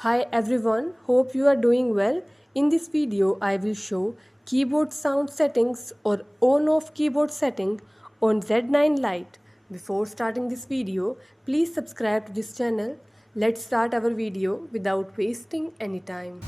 Hi everyone, hope you are doing well. In this video, I will show keyboard sound settings or on-off keyboard setting on Z9 Lite. Before starting this video, please subscribe to this channel. Let's start our video without wasting any time.